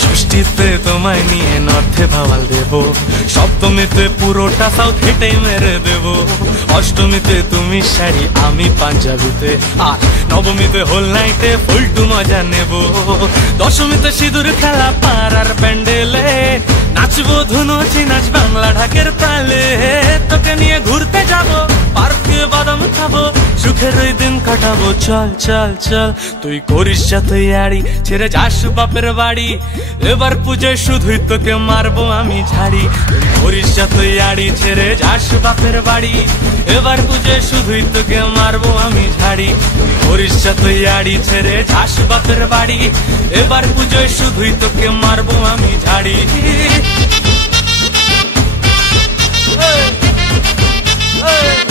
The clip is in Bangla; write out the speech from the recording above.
ষষ্ঠীতে তোমায় নিয়ে নর্থে ভাওয়াল দেব, সপ্তমীতে পুরোটা সাউথ হেঁটেই মেরে দেব, অষ্টমীতে তুমি শাড়ি আমি পাঞ্জাবিতে, আর নবমীতে হোল নাইটে ফুলটু মজা নেব, দশমীতে সিঁদুর খেলা পাড়ার প্যান্ডেলে, নাচবো ধুনুচি নাচ বাংলা ঢাকের তালে, তোকে নিয়ে ঘুরতে যাব পার্কে বাদাম খাবো, সুখের ওই দিন কাটাবো। চল চল চল তুই করিস যা তৈয়ারি, ছেড়ে যাস বাপের বাড়ি, এবার পুজোয় শুধুই তোকে মারবো আমি ঝাড়ি। তুই করিস যা তৈয়ারি, ছেড়ে যাস বাপের বাড়ি, এবার পুজোয় শুধুই তোকে মারবো আমি ঝাড়ি। তুই করিস যা তৈয়ারি, ছেড়ে যাস বাপের বাড়ি, এবার পুজোয় শুধুই তোকে মারবো আমি ঝাড়ি। Hey! Hey!